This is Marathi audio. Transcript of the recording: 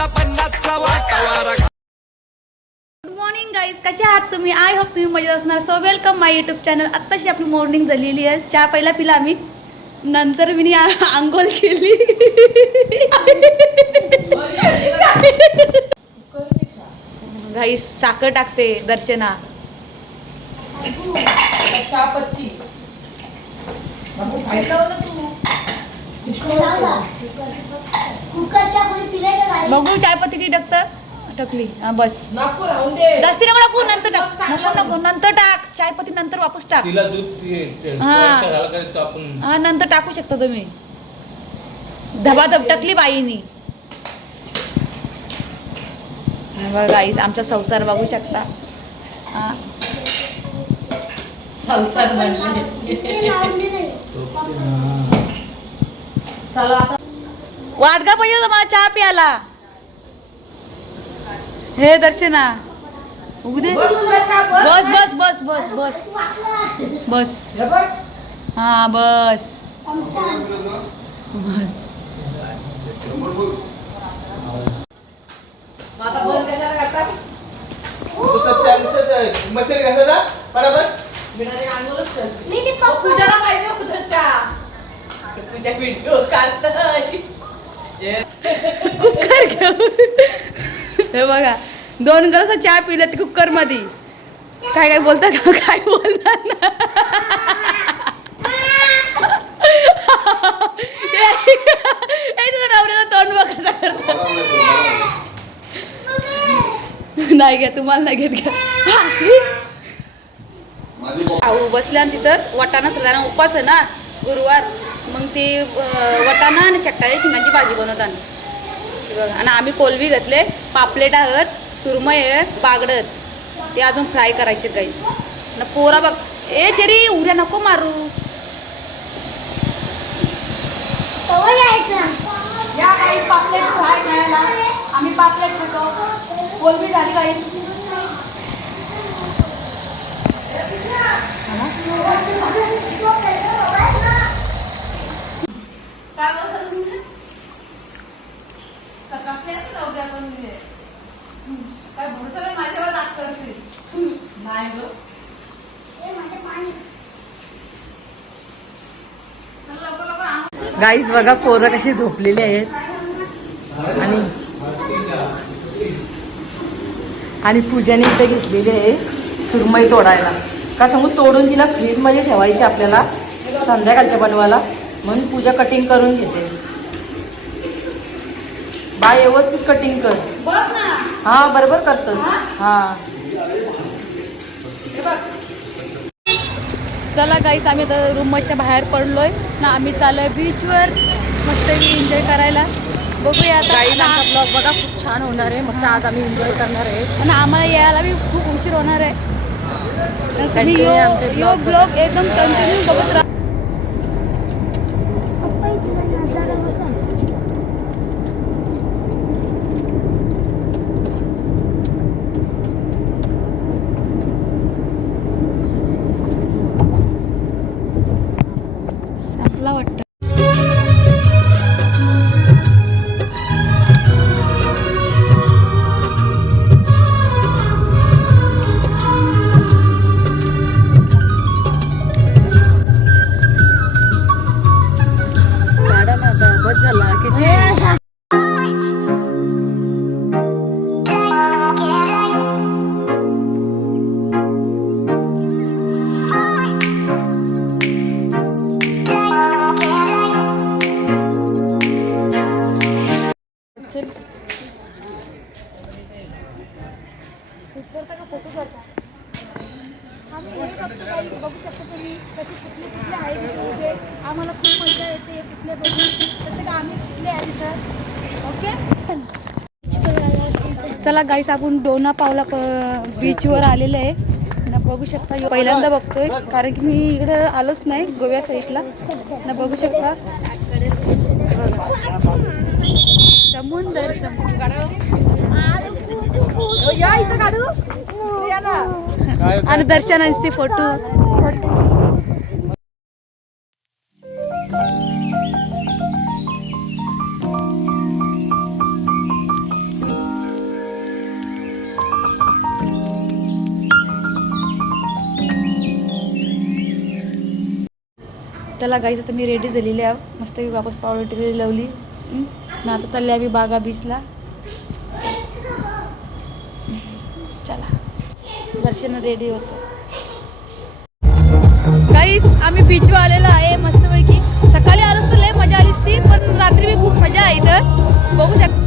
पन्नासचा पन्नासचा वाटावारा गुड मॉर्निंग गाईज कसे आहात तुम्ही? आय होप तुम्ही मजेत असणार. So welcome my YouTube channel आत्ताशी आपली मॉर्निंग झालेली आहे. चहा पहिला पिला आम्ही. नंतर मी आंघोळ केली. गाई साखर टाकते दर्शना. गाई बघू चायपत्ती किती टाकतं? टाकली. हा बस. नको राहून दे. जास्ती नको टाकू नंतर टाक. नको नको नंतर टाक. चायपत्ती नंतर वापस टाक. तिला दूध ते- ते- हा. थोडंसं झालं का तो आपण. हा नंतर टाकू शकता तुम्ही. धबाधब टाकली बाईनी. हे बघा गाईस आमचा संसार बघू शकता. हा. संसार ते. चला आता वाट का पाहिजे होतं मला चहा प्यायला. हे दर्शना उगू दे. बघ तुला चहा बघ. बस बस बस बस बस. बस. हे बस. बस. मसाले घासायचा बरोबर? पूजाला पाहिजे होतं चहा. तुझ्या व्हिडिओ काढतोय. कुकर हे बघा दोन ग्लास चहा पिले ते कुकरमध्ये काय काय बोलता का काय नवऱ्याचं तोंड बघ कसं करतो नाही घ्या तुम्हाला नाही घेत घ्या. बसल्या तिथं वटाणा सगळ्यांना उपास आहे ना गुरुवार. मग ते अं, वटाणा आणि शेकटाच्या शिंगाची भाजी बनवतात हे बघा. आणि आम्ही कोलबी घेतले पापलेट आहेत सुरमई आहे बागडत. ते अजून फ्राय करायचे गाईस ना पोरा बघ. ए चेरी उड्या नको मारू. या काही पापलेट फ्राय आम्ही पापलेट खातो. कोलबी झाली काही काय बोलता तुम्ही काय माझ्यावर नाही गाईज बघा पोरं कशी झोपलेली आहेत. आणि आणि पूजाने इथे घेतलेली आहे सुरमई तोडायला. का सांगू तोडून तिला फ्रीजमध्ये ठेवायची आपल्याला संध्याकाळच्या बनवायला. म्हणून पूजा कटिंग करून घेते. बा व्यवस्थित कटिंग कर. बघ ना हा बरोबर करतोस. हा. चला गाईस आम्ही आता रूमच्या बाहेर पडलोय. ना आम्ही चाललोय बीचवर मस्त एन्जॉय करायला. बघूया आता. ब्लॉग बघा खूप छान होणार आहे. मस्त आज आम्ही एन्जॉय करणार आहे. आणि आम्हाला यायला बी खूप उशीर होणार आहे. तर तुम्ही यो ब्लॉग एकदम कंटिन्यू बघत राहा. आम्हाला खूप मजा येते कुठले बघून. तसं का आम्ही कुठले आहे तिथं ओके चला गाईस आपण डोना पावला बीचवर आलेलं आहे. ना बघू शकता पहिल्यांदा बघतोय कारण की मी इकडं आलोच नाही गोव्या साईडला ना बघू शकता. समुंदर समुंदर. या ना आणि दर्शनाचे फोटो चला गाईज आता मी रेडी झालेली आहे. मस्त वापस पावडर टिकली लावली. ना आता चालले आम्ही बागा बीचला चला. दर्शन रेडी होतो. गाईस आम्ही बीचवर आलेलो आहे मस्तपैकी. सकाळी आलो तर लय मजा आलीच ती पण रात्री बी खूप मजा आहे इथं. बघू शकता.